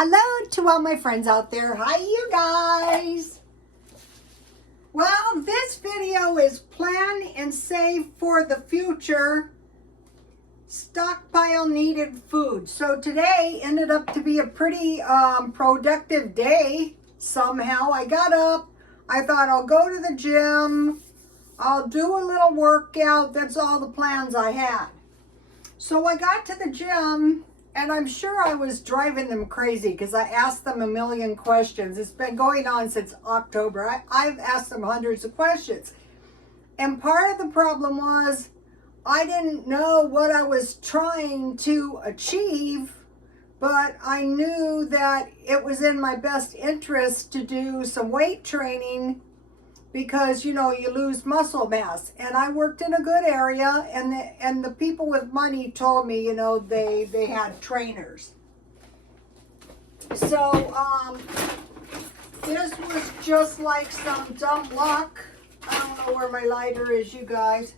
Hello to all my friends out there. Hi, you guys. Well, this video is plan and save for the future. Stockpile needed food. So today ended up to be a pretty productive day. Somehow I got up. I thought I'll go to the gym. I'll do a little workout. That's all the plans I had. So I got to the gym. And I'm sure I was driving them crazy because I asked them a million questions. It's been going on since October. I've asked them hundreds of questions. And part of the problem was I didn't know what I was trying to achieve, but I knew that it was in my best interest to do some weight training because, you know, you lose muscle mass. And I worked in a good area, and the people with money told me, you know, they had trainers. So this was just like some dumb luck. I don't know where my lighter is, you guys.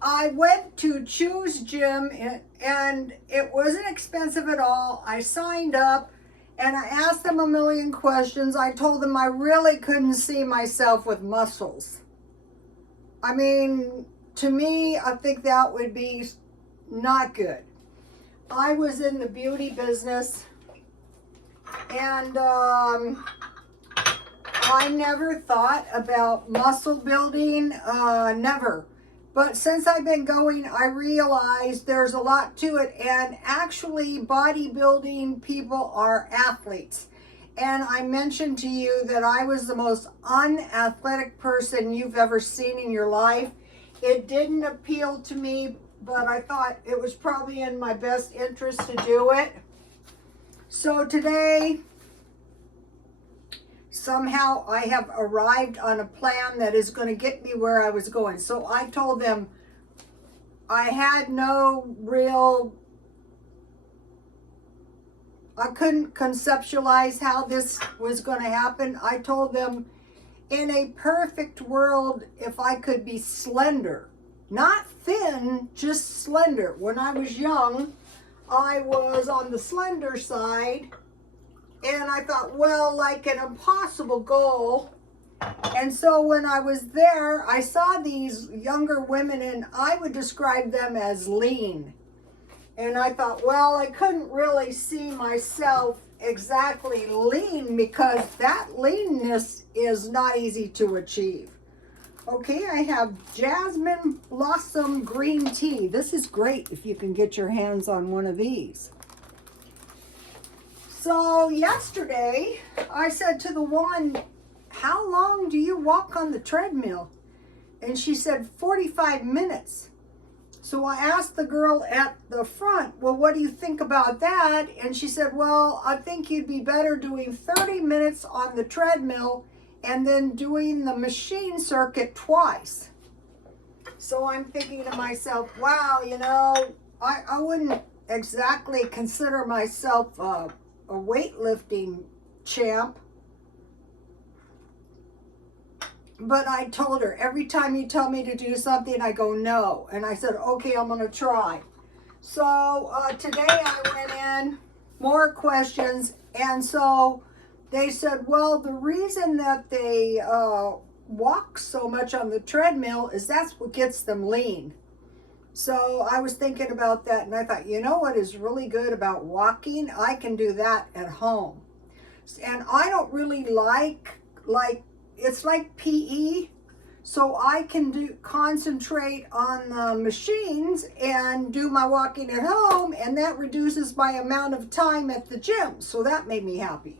I went to Choose Gym, and it wasn't expensive at all. I signed up. And I asked them a million questions. I told them I really couldn't see myself with muscles. I mean, to me, I think that would be not good. I was in the beauty business, and I never thought about muscle building, never. But since I've been going, I realized there's a lot to it. And actually, bodybuilding people are athletes. And I mentioned to you that I was the most unathletic person you've ever seen in your life. It didn't appeal to me, but I thought it was probably in my best interest to do it. So today, somehow I have arrived on a plan that is going to get me where I was going. So I told them I had no real, I couldn't conceptualize how this was going to happen. I told them in a perfect world, if I could be slender, not thin, just slender. When I was young, I was on the slender side. And I thought, well, like an impossible goal. And so when I was there, I saw these younger women, and I would describe them as lean. And I thought, well, I couldn't really see myself exactly lean because that leanness is not easy to achieve. Okay, I have Jasmine Blossom Green Tea. This is great if you can get your hands on one of these. So yesterday, I said to the one, how long do you walk on the treadmill? And she said, 45 minutes. So I asked the girl at the front, well, what do you think about that? And she said, well, I think you'd be better doing 30 minutes on the treadmill and then doing the machine circuit twice. So I'm thinking to myself, wow, you know, I wouldn't exactly consider myself a weightlifting champ, but I told her every time you tell me to do something, I go no, and I said okay, I'm gonna try. So today I went in, more questions, and so they said, well, the reason that they walk so much on the treadmill is that's what gets them lean. So I was thinking about that, and I thought, you know what is really good about walking? I can do that at home. And I don't really like it's like PE, so I can concentrate on the machines and do my walking at home, and that reduces my amount of time at the gym. So that made me happy.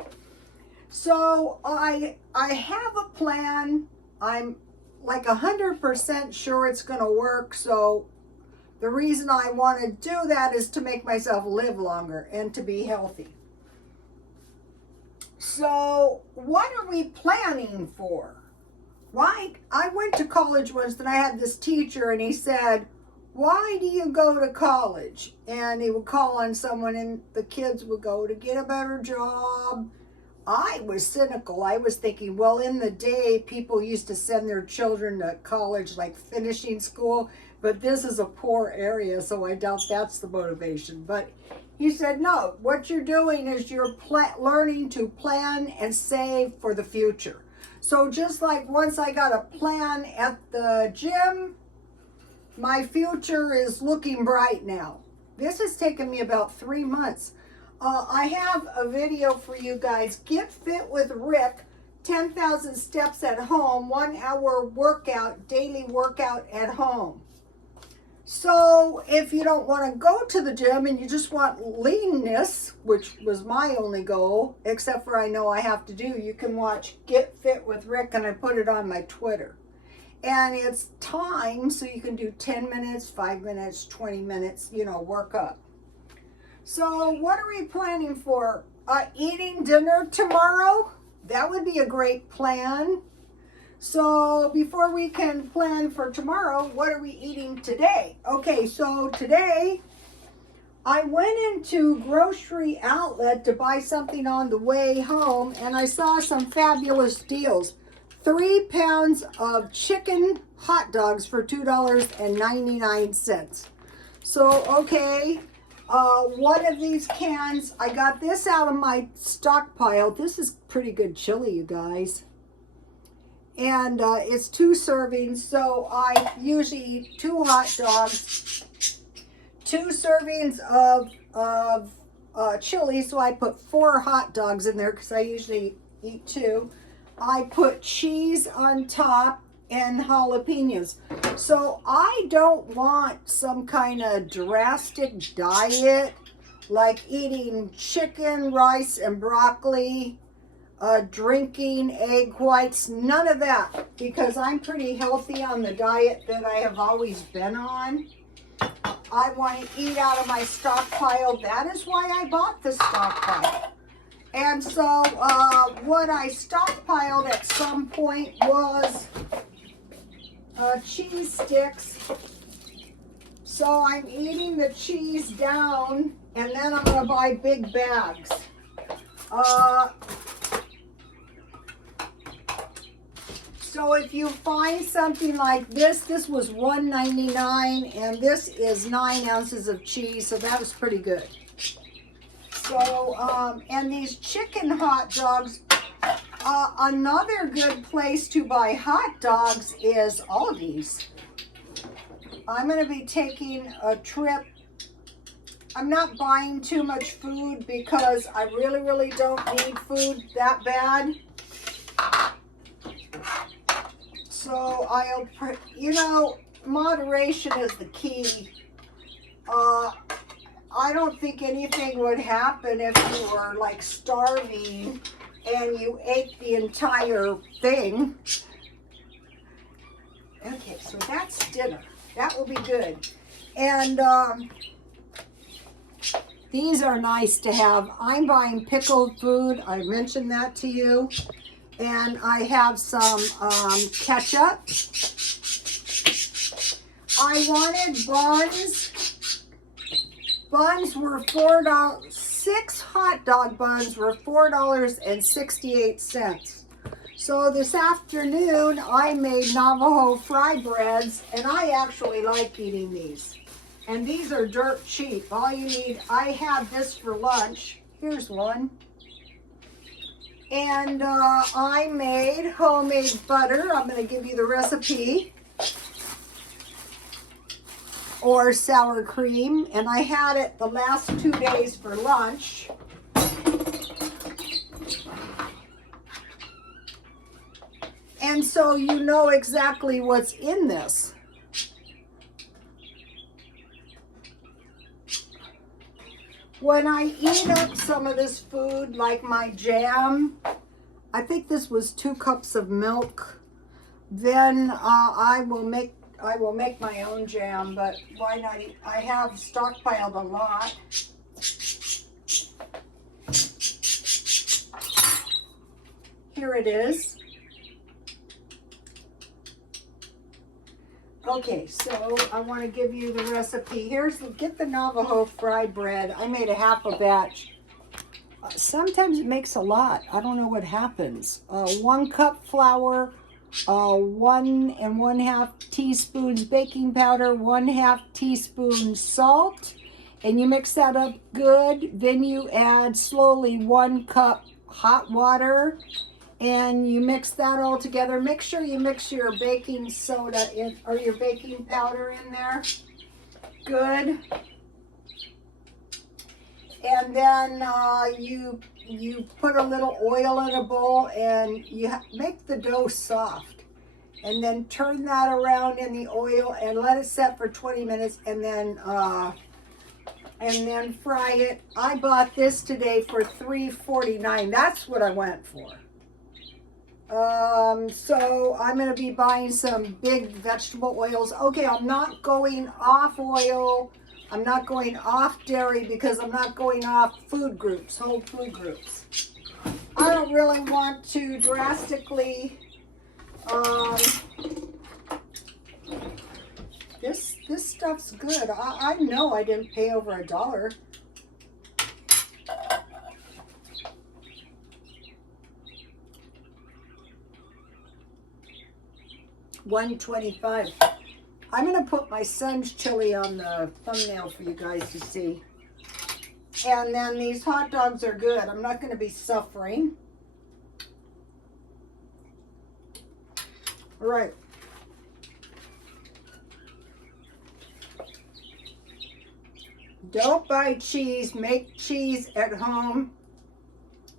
So I have a plan. I'm like 100% sure it's going to work. So the reason I want to do that is to make myself live longer and to be healthy. So what are we planning for? Why? I went to college once, and I had this teacher, and he said, why do you go to college? And he would call on someone, and the kids would go to get a better job, I was cynical. I was thinking, well, in the day, people used to send their children to college, like finishing school, but this is a poor area, so I doubt that's the motivation. But he said, no, what you're doing is you're learning to plan and save for the future. So just like once I got a plan at the gym, my future is looking bright now. This has taken me about 3 months. I have a video for you guys. Get Fit with Rick, 10,000 steps at home, 1 hour workout, daily workout at home. So if you don't want to go to the gym and you just want leanness, which was my only goal, except for I know I have to do, you can watch Get Fit with Rick, and I put it on my Twitter. And it's time, so you can do 10 minutes, 5 minutes, 20 minutes, you know, work up. So what are we planning for? Eating dinner tomorrow? That would be a great plan. So before we can plan for tomorrow, what are we eating today? Okay, so today I went into grocery outlet to buy something on the way home, and I saw some fabulous deals. 3 pounds of chicken hot dogs for $2.99. So, okay, one of these cans, I got this out of my stockpile. This is pretty good chili, you guys. And it's 2 servings, so I usually eat 2 hot dogs, 2 servings of chili, so I put 4 hot dogs in there because I usually eat 2. I put cheese on top and jalapenos. So I don't want some kind of drastic diet like eating chicken, rice, and broccoli, drinking egg whites, none of that, because I'm pretty healthy on the diet that I have always been on. I want to eat out of my stockpile. That is why I bought the stockpile. And so what I stockpiled at some point was cheese sticks. So I'm eating the cheese down, and then I'm going to buy big bags. So if you find something like this was $1.99, and this is 9 ounces of cheese, so that was pretty good. So, and these chicken hot dogs, another good place to buy hot dogs is Aldi's. I'm going to be taking a trip. I'm not buying too much food because I really don't need food that bad. So I'll, you know, moderation is the key. I don't think anything would happen if you were like starving and you ate the entire thing. Okay, so that's dinner. That will be good. And these are nice to have. I'm buying pickled food. I mentioned that to you. And I have some ketchup. I wanted buns. Buns were $4. 6 hot dog buns were $4.68. So this afternoon I made Navajo fry breads, and I actually like eating these. And these are dirt cheap. All you need, I had this for lunch. Here's one. And I made homemade butter. I'm going to give you the recipe. Or sour cream. And I had it the last 2 days for lunch. And so you know exactly what's in this. When I eat up some of this food, like my jam, I think this was 2 cups of milk, then I will make my own jam, but why not eat? I have stockpiled a lot. Here it is. Okay, so I want to give you the recipe. Get the Navajo fry bread. I made a half a batch. sometimes it makes a lot. I don't know what happens. 1 cup flour, 1 1/2 teaspoons baking powder, 1/2 teaspoon salt, and you mix that up good. Then you add slowly 1 cup hot water, and you mix that all together. Make sure you mix your baking soda in, or your baking powder in there. Good. And then you put a little oil in a bowl, and you make the dough soft. And then turn that around in the oil and let it set for 20 minutes, and then fry it. I bought this today for $3.49. That's what I went for. So I'm going to be buying some big vegetable oils. Okay, I'm not going off oil. I'm not going off dairy because I'm not going off food groups, whole food groups. I don't really want to drastically, this stuff's good. I know I didn't pay over $1. $1.25. I'm going to put my son's chili on the thumbnail for you guys to see. And then these hot dogs are good. I'm not going to be suffering. All right. Don't buy cheese. Make cheese at home.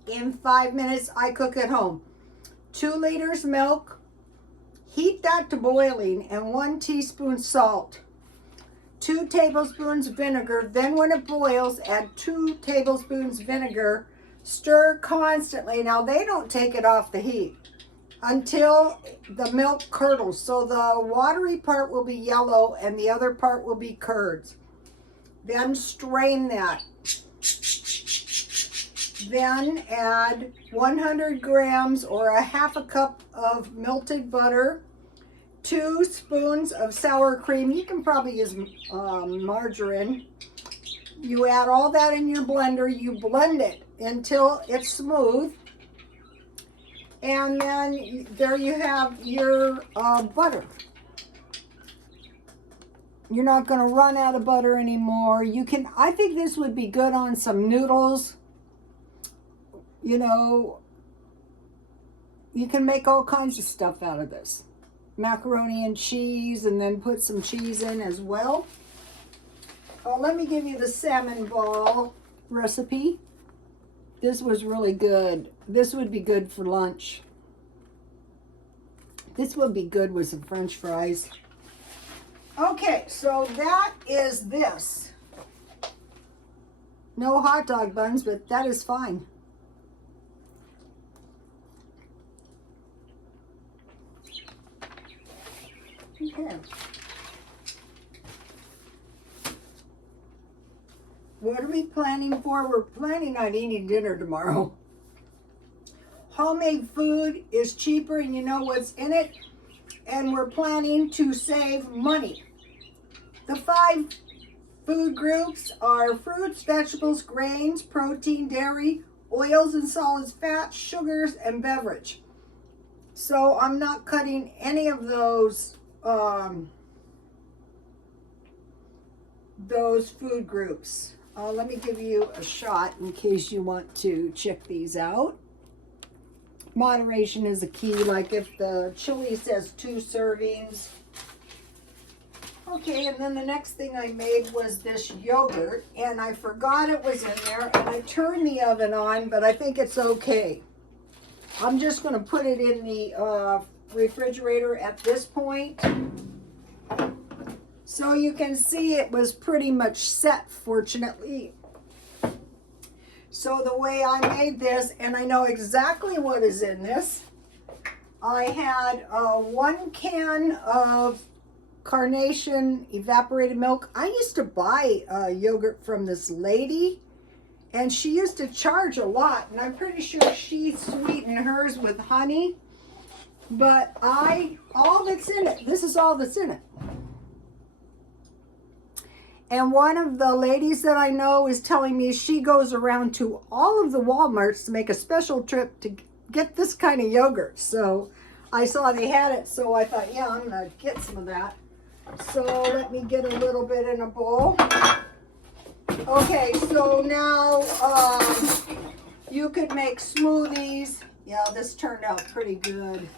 In 5 minutes, I cook at home. 2 liters milk. Heat that to boiling, and 1 teaspoon salt. 2 tablespoons vinegar. Then when it boils, add 2 tablespoons vinegar. Stir constantly. Now they don't take it off the heat until the milk curdles. So the watery part will be yellow and the other part will be curds. Then strain that. Then add 100 grams or a 1/2 cup of melted butter, 2 spoons of sour cream. You can probably use margarine. You add all that in your blender. You blend it until it's smooth. And then there you have your butter. You're not going to run out of butter anymore. You can, I think this would be good on some noodles. You know, you can make all kinds of stuff out of this. Macaroni and cheese, and then put some cheese in as well. Oh, let me give you the salmon ball recipe. This was really good. This would be good for lunch. This would be good with some French fries. Okay, so that is this. No hot dog buns, but that is fine. Okay. What are we planning for? We're planning on eating dinner tomorrow. Homemade food is cheaper, and you know what's in it. And we're planning to save money. The 5 food groups are fruits, vegetables, grains, protein, dairy, oils and solids, fats, sugars, and beverage. So I'm not cutting any of those food groups. Let me give you a shot in case you want to check these out. Moderation is a key, like if the chili says 2 servings. Okay, and then the next thing I made was this yogurt, and I forgot it was in there, and I turned the oven on, but I think it's okay. I'm just going to put it in the refrigerator at this point. So you can see it was pretty much set, fortunately. So the way I made this, and I know exactly what is in this, I had 1 can of Carnation evaporated milk. I used to buy yogurt from this lady, and she used to charge a lot, and I'm pretty sure she sweetened hers with honey. But all that's in it, this is all that's in it. And one of the ladies that I know is telling me she goes around to all of the Walmarts to make a special trip to get this kind of yogurt. So I saw they had it, so I thought, yeah, I'm gonna get some of that. So let me get a little bit in a bowl. Okay, so now you could make smoothies. Yeah, this turned out pretty good.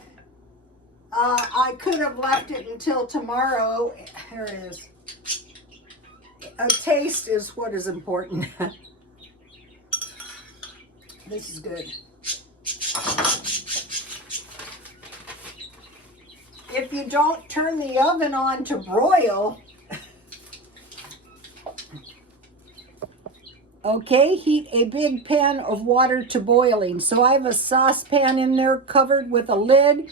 I could have left it until tomorrow. Here it is. A taste is what is important. This is good. If you don't turn the oven on to broil, okay, heat a big pan of water to boiling. So I have a saucepan in there covered with a lid.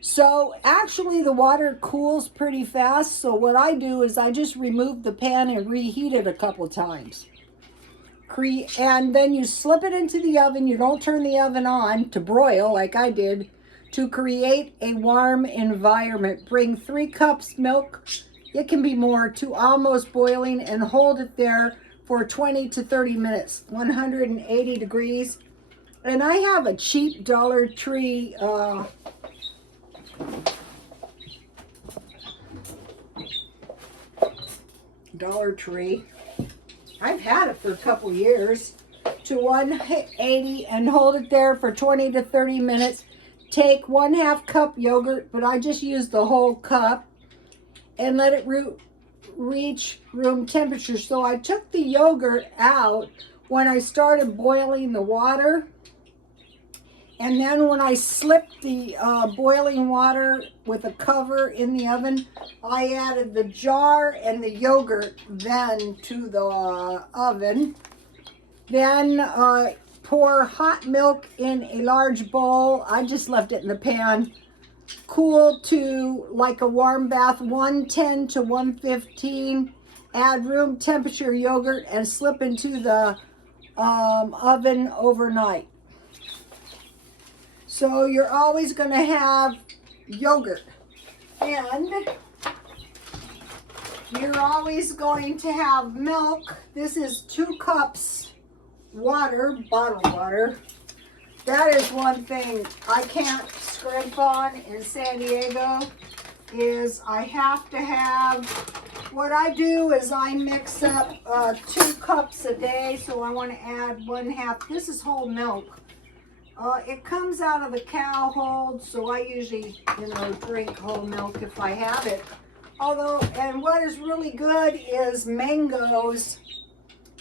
So actually the water cools pretty fast. So what I do is I just remove the pan and reheat it a couple times. And then you slip it into the oven. You don't turn the oven on to broil like I did, to create a warm environment. Bring 3 cups milk, it can be more, to almost boiling and hold it there for 20 to 30 minutes, 180 degrees. And I have a cheap Dollar Tree I've had it for a couple years, to 180 and hold it there for 20 to 30 minutes. Take 1/2 cup yogurt, but I just use the whole cup, and let it reach room temperature. So I took the yogurt out when I started boiling the water. And then when I slipped the boiling water with a cover in the oven, I added the jar and the yogurt then to the oven. Then pour hot milk in a large bowl. I just left it in the pan. Cool to like a warm bath, 110 to 115. Add room temperature yogurt and slip into the oven overnight. So you're always going to have yogurt, and you're always going to have milk. This is 2 cups water, bottled water. That is one thing I can't scrimp on in San Diego, is I have to have, what I do is I mix up 2 cups a day, so I want to add 1/2. This is whole milk. It comes out of the cow hold, so I usually, drink whole milk if I have it. Although, and what is really good is mangoes,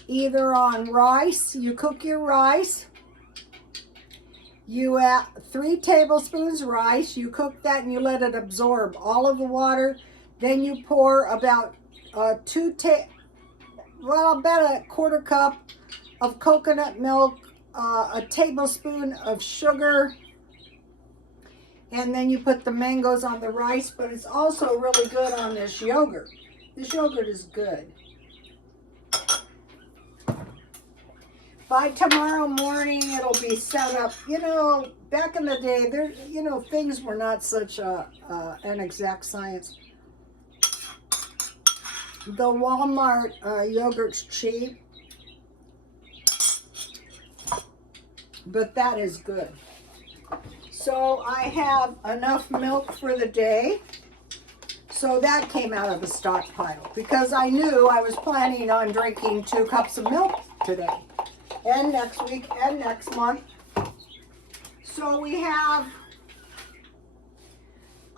either on rice. You cook your rice. You add 3 tablespoons rice. You cook that and you let it absorb all of the water. Then you pour about about a 1/4 cup of coconut milk, a tablespoon of sugar, and then you put the mangoes on the rice. But it's also really good on this yogurt. This yogurt is good. By tomorrow morning, it'll be set up. Back in the day, things were not such an exact science. The Walmart yogurt's cheap, but that is good. So I have enough milk for the day. So that came out of the stockpile because I knew I was planning on drinking 2 cups of milk today and next week and next month. So we have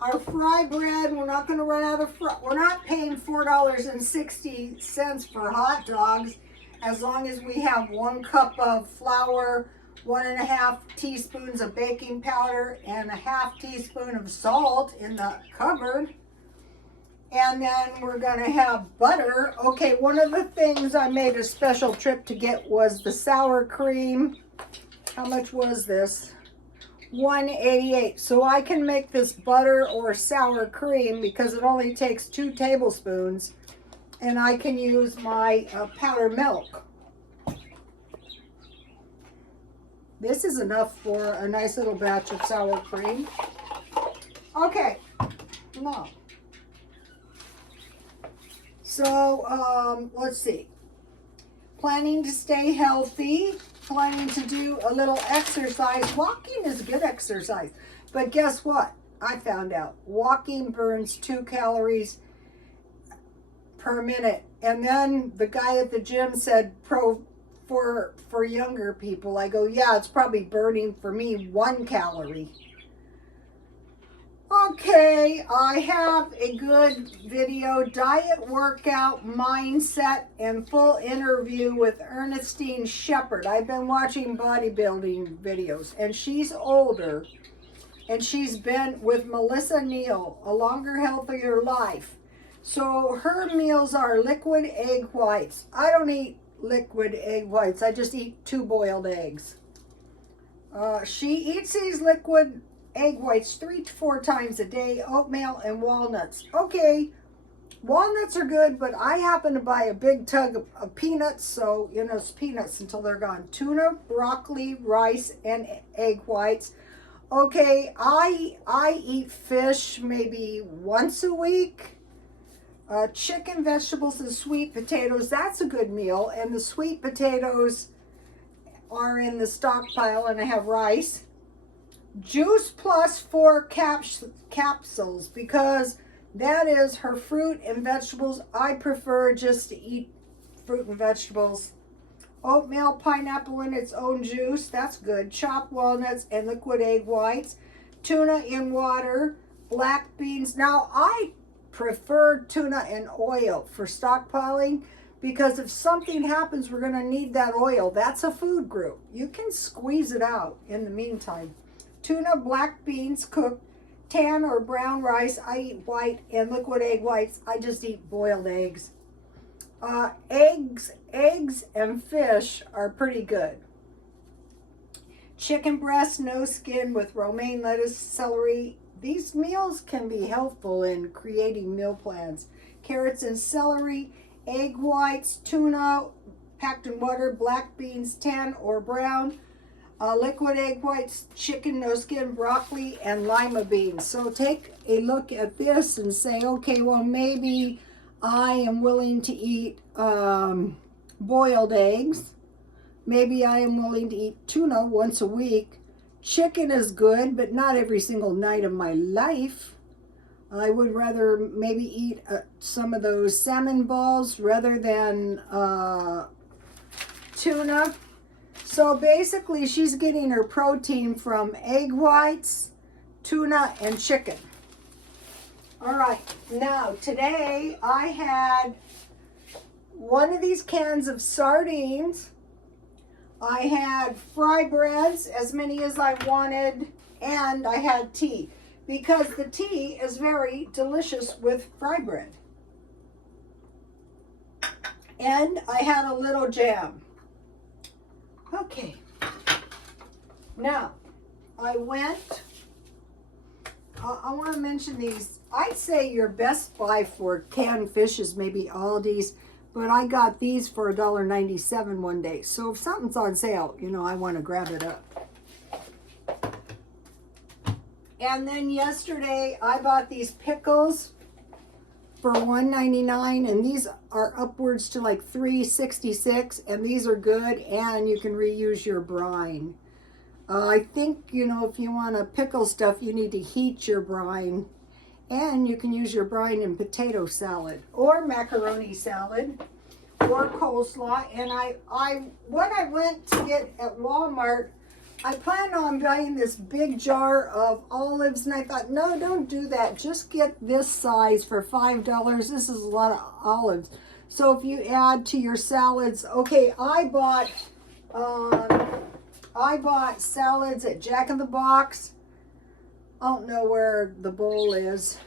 our fry bread. We're not going to run out of fry. We're not paying $4.60 for hot dogs as long as we have 1 cup of flour, 1.5 teaspoons of baking powder, and 1/2 teaspoon of salt in the cupboard. And then we're going to have butter. Okay, one of the things I made a special trip to get was the sour cream. How much was this? $1.88. So I can make this butter or sour cream because it only takes 2 tablespoons. And I can use my powdered milk. This is enough for a nice little batch of sour cream. Okay, no. So, let's see. Planning to stay healthy, planning to do a little exercise. Walking is good exercise. But guess what? I found out walking burns 2 calories per minute. And then the guy at the gym said for younger people. I go, yeah, it's probably burning for me 1 calorie. Okay, I have a good video, diet, workout, mindset, and full interview with Ernestine Shepherd. I've been watching bodybuilding videos, and she's older, and she's been with Melissa Neal, A Longer, Healthier Life. So her meals are liquid egg whites. I don't eat liquid egg whites. I just eat 2 boiled eggs. She eats these liquid egg whites 3 to 4 times a day, oatmeal and walnuts. Okay, walnuts are good, but I happen to buy a big tub of peanuts, so, you know, it's peanuts until they're gone. Tuna, broccoli, rice, and egg whites. Okay, I eat fish maybe once a week. Chicken, vegetables, and sweet potatoes, that's a good meal. And the sweet potatoes are in the stockpile, and I have rice. Juice plus 4 capsules, because that is her fruit and vegetables. I prefer just to eat fruit and vegetables. Oatmeal, pineapple in its own juice, that's good. Chopped walnuts and liquid egg whites. Tuna in water. Black beans. Now, I prefer tuna in oil for stockpiling, because if something happens, we're going to need that oil. That's a food group. You can squeeze it out in the meantime. Tuna, black beans cooked, tan or brown rice. I eat white, and liquid egg whites. I just eat boiled eggs. Eggs and fish are pretty good. Chicken breast, no skin, with romaine lettuce, celery. These meals can be helpful in creating meal plans. Carrots and celery, egg whites, tuna packed in water, black beans, tan or brown. Liquid egg whites, chicken, no skin, broccoli, and lima beans. So take a look at this and say, okay, well, maybe I am willing to eat boiled eggs. Maybe I am willing to eat tuna once a week. Chicken is good, but not every single night of my life. I would rather maybe eat some of those salmon balls rather than tuna. So basically, she's getting her protein from egg whites, tuna, and chicken. All right, now today I had one of these cans of sardines. I had fry breads, as many as I wanted, and I had tea, because the tea is very delicious with fry bread. And I had a little jam. Okay, now I went, I want to mention these. I'd say your best buy for canned fish is maybe Aldi's, but I got these for $1.97 one day. So if something's on sale, you know, I want to grab it up. And then yesterday I bought these pickles for $1.99, and these are upwards to like $3.66, and these are good, and you can reuse your brine. I think, you know, if you want to pickle stuff, you need to heat your brine, and you can use your brine in potato salad or macaroni salad or coleslaw. And what I went to get at Walmart, I planned on buying this big jar of olives, and I thought, no, don't do that. Just get this size for $5. This is a lot of olives. So if you add to your salads, okay, I bought salads at Jack in the Box. I don't know where the bowl is.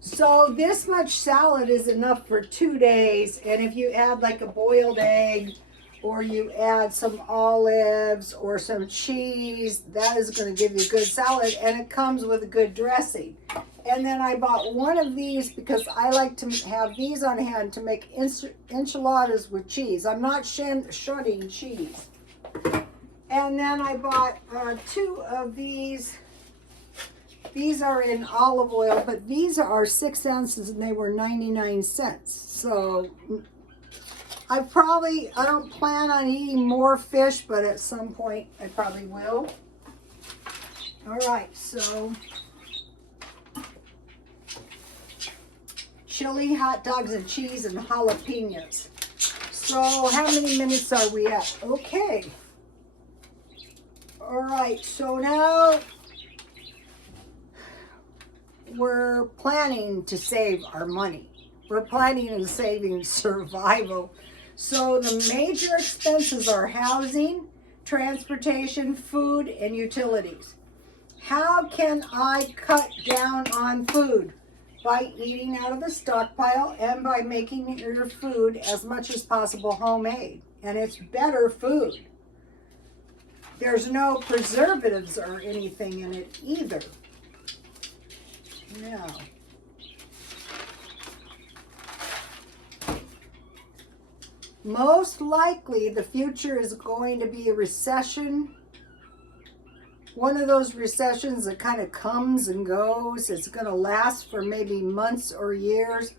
So this much salad is enough for 2 days, and if you add like a boiled egg, or you add some olives or some cheese, that is going to give you a good salad, and it comes with a good dressing. And then I bought one of these because I like to have these on hand to make enchiladas with cheese. I'm not shunning cheese. And then I bought 2 of these These are in olive oil, but these are 6 ounces and they were 99 cents. So I don't plan on eating more fish, but at some point I probably will. All right, so chili, hot dogs, and cheese, and jalapenos. So how many minutes are we at? Okay. All right, so now we're planning to save our money. We're planning on saving survival. So the major expenses are housing, transportation, food, and utilities. How can I cut down on food? By eating out of the stockpile and by making your food as much as possible homemade. And it's better food. There's no preservatives or anything in it either. Now, most likely the future is going to be a recession. One of those recessions that kind of comes and goes. It's going to last for maybe months or years.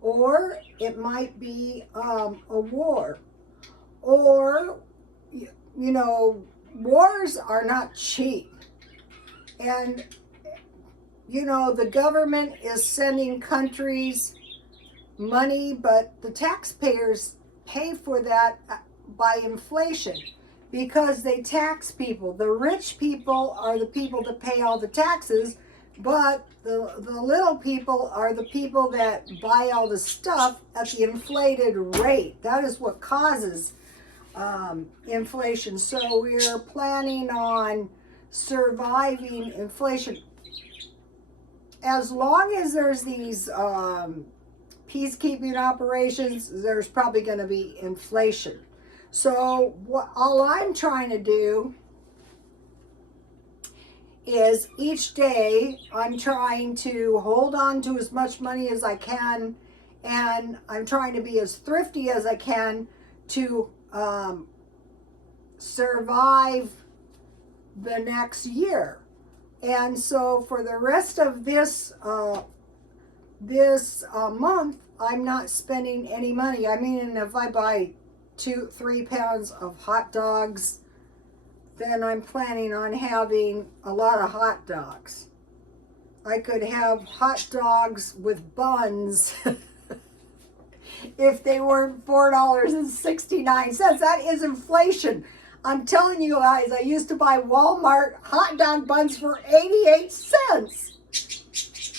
Or it might be a war. Or, you know, wars are not cheap. And, you know, the government is sending countries money, but the taxpayers pay for that by inflation because they tax people. The rich people are the people that pay all the taxes, but the little people are the people that buy all the stuff at the inflated rate. That is what causes inflation. So we're planning on surviving inflation. As long as there's these peacekeeping operations, there's probably going to be inflation. So all I'm trying to do is each day I'm trying to hold on to as much money as I can, and I'm trying to be as thrifty as I can to survive the next year. And so for the rest of this month, I'm not spending any money. I mean, if I buy 2-3 pounds of hot dogs, then I'm planning on having a lot of hot dogs. I could have hot dogs with buns if they weren't $4.69. That is inflation. I'm telling you guys, I used to buy Walmart hot dog buns for 88 cents.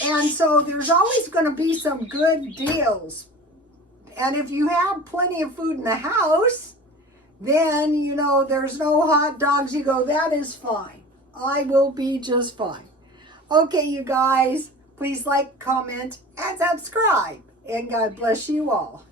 And so there's always going to be some good deals. And if you have plenty of food in the house, then, you know, there's no hot dogs. You go, that is fine. I will be just fine. Okay, you guys, please like, comment, and subscribe. And God bless you all.